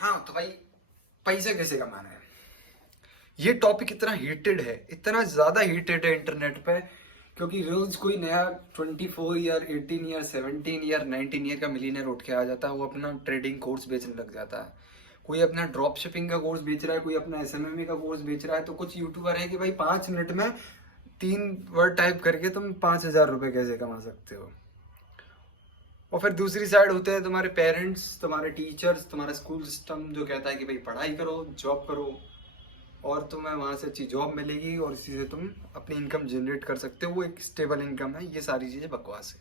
हाँ तो भाई, पैसा कैसे कमाना है, ये टॉपिक इतना हीटेड है, इतना ज्यादा हीटेड है इंटरनेट पे, क्योंकि रोज कोई नया 24 ईयर 18 ईयर 17 ईयर 19 ईयर का मिलीनियर उठ के आ जाता है। वो अपना ट्रेडिंग कोर्स बेचने लग जाता है, कोई अपना ड्रॉप शिपिंग का कोर्स बेच रहा है, कोई अपना एसएमएमई का कोर्स बेच रहा है। तो कुछ यूट्यूबर है कि भाई 5 मिनट में 3 वर्ड टाइप करके तुम 5,000 रुपये कैसे कमा सकते हो। और फिर दूसरी साइड होते हैं तुम्हारे पेरेंट्स, तुम्हारे टीचर्स, तुम्हारा स्कूल सिस्टम जो कहता है कि भाई पढ़ाई करो, जॉब करो, और तुम्हें वहाँ से अच्छी जॉब मिलेगी और इसी से तुम अपनी इनकम जनरेट कर सकते हो, वो एक स्टेबल इनकम है। ये सारी चीज़ें बकवास है।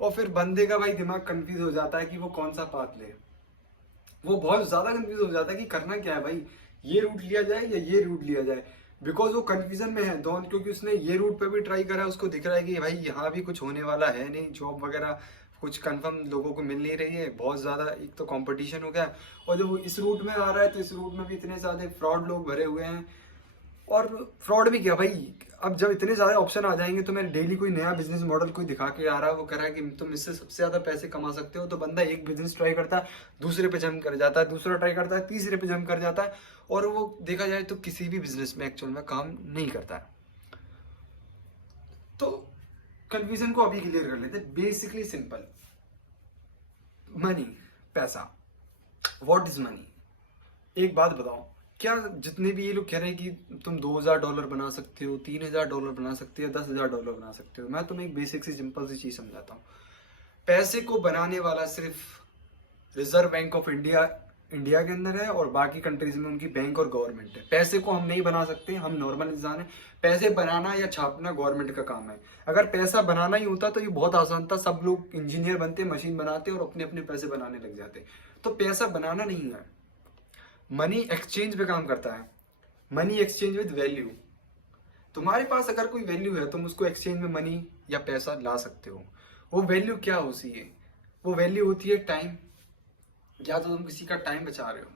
और फिर बंदे का भाई दिमाग कंफ्यूज हो जाता है कि वो कौन सा पाथ ले। वो बहुत ज़्यादा कंफ्यूज हो जाता है कि करना क्या है भाई, ये रूट लिया जाए या ये रूट लिया जाए। बिकॉज वो कंफ्यूजन में है दोनों, क्योंकि उसने ये रूट पे भी ट्राई करा है, उसको दिख रहा है कि भाई यहाँ भी कुछ होने वाला है नहीं, जॉब वगैरह कुछ कंफर्म लोगों को मिल नहीं रही है, बहुत ज़्यादा एक तो कंपटीशन हो गया। और जब वो इस रूट में आ रहा है तो इस रूट में भी इतने सारे फ्रॉड लोग भरे हुए हैं। और फ्रॉड भी क्या भाई, अब जब इतने सारे ऑप्शन आ जाएंगे तो मैं डेली कोई नया बिजनेस मॉडल कोई दिखा के आ रहा है, वो कह रहा है कि तुम इससे सबसे ज्यादा पैसे कमा सकते हो, तो बंदा एक बिजनेस ट्राई करता है, दूसरे पे जंप कर जाता है, दूसरा ट्राई करता है, तीसरे पे जंप कर जाता है, और वो देखा जाए तो किसी भी बिजनेस में एक्चुअल में काम नहीं करता है। तो कंफ्यूजन को अभी क्लियर कर लेते, बेसिकली सिंपल, मनी, पैसा, व्हाट इज मनी। एक बात बताओ, क्या जितने भी ये लोग कह रहे हैं कि तुम $2,000 बना सकते हो, $3,000 बना सकते हो, $10,000 बना सकते हो, मैं तुम्हें एक बेसिक सी सिंपल सी चीज समझाता हूँ। पैसे को बनाने वाला सिर्फ reserve bank of India India के अंदर है, और बाकी कंट्रीज में उनकी बैंक और गवर्नमेंट है। पैसे को हम नहीं बना सकते, हम नॉर्मल इंसान हैं। पैसे बनाना या छापना गवर्नमेंट का काम है। अगर पैसा बनाना ही होता तो ये बहुत आसान था, सब लोग इंजीनियर बनते, मशीन बनाते और अपने अपने पैसे बनाने लग जाते। तो पैसा बनाना नहीं है, मनी एक्सचेंज पे काम करता है। Money exchange with value. तुम्हारे पास अगर कोई वैल्यू है, तुम उसको एक्सचेंज में मनी या पैसा ला सकते हो। वो वैल्यू क्या होती है? वो वैल्यू होती है टाइम, या तो तुम किसी का टाइम बचा रहे हो।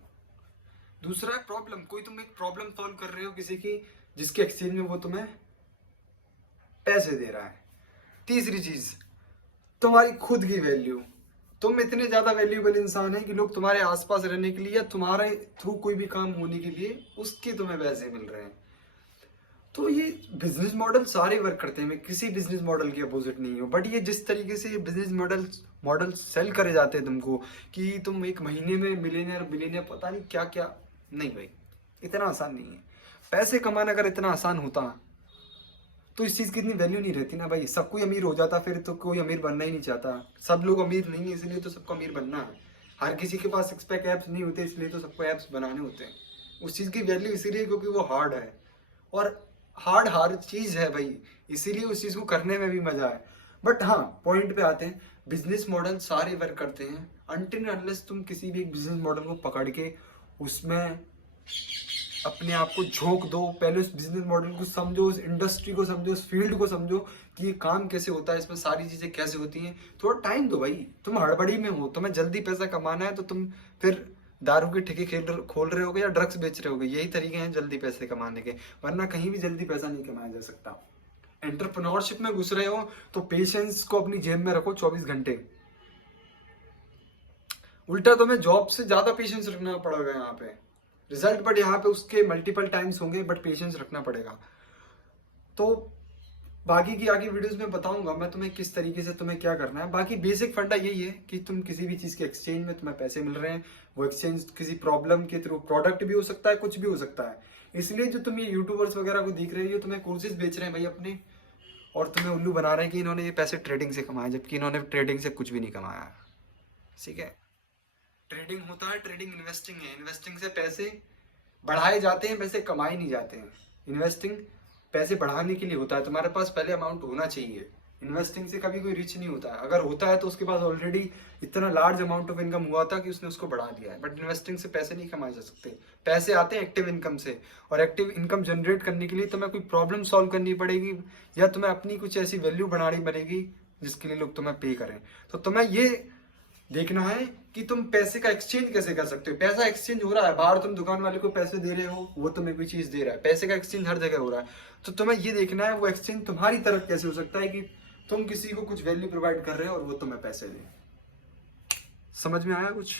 दूसरा है प्रॉब्लम, कोई तुम एक प्रॉब्लम सॉल्व कर रहे हो किसी की, जिसके एक्सचेंज में वो तुम्हें पैसे दे रहा है। तीसरी चीज, तुम्हारी खुद की वैल्यू। तुम इतने ज्यादा वैल्यूएबल इंसान है कि लोग तुम्हारे आसपास रहने के लिए या तुम्हारे थ्रू कोई भी काम होने के लिए उसके तुम्हें पैसे मिल रहे हैं। तो ये बिजनेस मॉडल सारे वर्क करते हैं, मैं किसी बिजनेस मॉडल की अपोजिट नहीं हूँ, बट ये जिस तरीके से ये बिजनेस मॉडल सेल करे जाते हैं तुमको कि तुम एक महीने में मिलियनर बिलियनर पता नहीं क्या क्या, नहीं भाई, इतना आसान नहीं है। पैसे कमाना अगर इतना आसान होता तो इस चीज की इतनी वैल्यू नहीं रहती ना भाई, सब कोई अमीर हो जाता, फिर तो कोई अमीर बनना ही नहीं चाहता। सब लोग अमीर नहीं है इसलिए तो सबको अमीर बनना है। हर किसी के पास सिक्स पैक एप्स नहीं होते इसलिए तो सबको एप्स बनाने होते हैं। उस चीज की वैल्यू इसीलिए क्योंकि वो हार्ड है, और हार्ड चीज है भाई, इसीलिए उस चीज को करने में भी मजा है। बट हाँ, पॉइंट पे आते हैं, बिजनेस मॉडल सारे वर्क करते हैं अनटिल अनलेस तुम किसी भी एक बिजनेस मॉडल को पकड़ के उसमें अपने आप को झोंक दो। पहले उस बिजनेस मॉडल को समझो, उस इंडस्ट्री को समझो, उस फील्ड को समझो कि ये काम कैसे होता है, इसमें सारी चीजें कैसे होती हैं। थोड़ा टाइम दो भाई, तुम हड़बड़ी में हो, तुम्हें जल्दी पैसा कमाना है तो तुम फिर दारू के ठेके खोल रहे होगे या ड्रग्स बेच रहे होगे, यही तरीके हैं जल्दी पैसे कमाने के, वरना कहीं भी जल्दी पैसा नहीं कमाया जा सकता। एंटरप्रेन्योरशिप में घुस रहे हो तो पेशेंस को अपनी जेब में रखो 24 घंटे। उल्टा तुम्हें जॉब से ज्यादा पेशेंस रखना पड़ेगा यहाँ पे। रिजल्ट बट यहाँ पे उसके मल्टीपल टाइम्स होंगे, बट पेशेंस रखना पड़ेगा। तो बाकी की आगे वीडियोस में बताऊंगा मैं तुम्हें किस तरीके से तुम्हें क्या करना है। बाकी बेसिक फंडा यही है कि तुम किसी भी चीज के एक्सचेंज में तुम्हें पैसे मिल रहे हैं, वो एक्सचेंज किसी प्रॉब्लम के थ्रू, प्रोडक्ट भी हो सकता है, कुछ भी हो सकता है। इसलिए जो तुम ये यूट्यूबर्स वगैरह को देख रहे हो, ये तुम्हें कोर्सेज बेच रहे हैं भाई अपने, और तुम्हें उल्लू बना रहे हैं कि इन्होंने ये पैसे ट्रेडिंग से कमाए, जबकि इन्होंने ट्रेडिंग से कुछ भी नहीं कमाया। ठीक है, ट्रेडिंग होता है, ट्रेडिंग इन्वेस्टिंग है। इन्वेस्टिंग से पैसे बढ़ाए जाते हैं, पैसे कमाए नहीं जाते हैं। इन्वेस्टिंग पैसे बढ़ाने के लिए होता है, तुम्हारे पास पहले अमाउंट होना चाहिए। इन्वेस्टिंग से कभी कोई रिच नहीं होता है, अगर होता है तो उसके पास ऑलरेडी इतना लार्ज अमाउंट ऑफ इनकम हुआ था कि उसने उसको बढ़ा दिया है। बट इन्वेस्टिंग से पैसे नहीं कमाए जा सकते, पैसे आते हैं एक्टिव इनकम से, और एक्टिव इनकम जनरेट करने के लिए तुम्हें कोई प्रॉब्लम सॉल्व करनी पड़ेगी, या तुम्हें अपनी कुछ ऐसी वैल्यू बनानी पड़ेगी जिसके लिए लोग तुम्हें पे करें। तो तुम्हें ये देखना है कि तुम पैसे का एक्सचेंज कैसे कर सकते हो। पैसा एक्सचेंज हो रहा है बाहर, तुम दुकान वाले को पैसे दे रहे हो, वो तुम्हें कोई चीज दे रहा है, पैसे का एक्सचेंज हर जगह हो रहा है। तो तुम्हें ये देखना है वो एक्सचेंज तुम्हारी तरफ कैसे हो सकता है कि तुम किसी को कुछ वैल्यू प्रोवाइड कर रहे हो और वो तुम्हें पैसे दे। समझ में आया कुछ?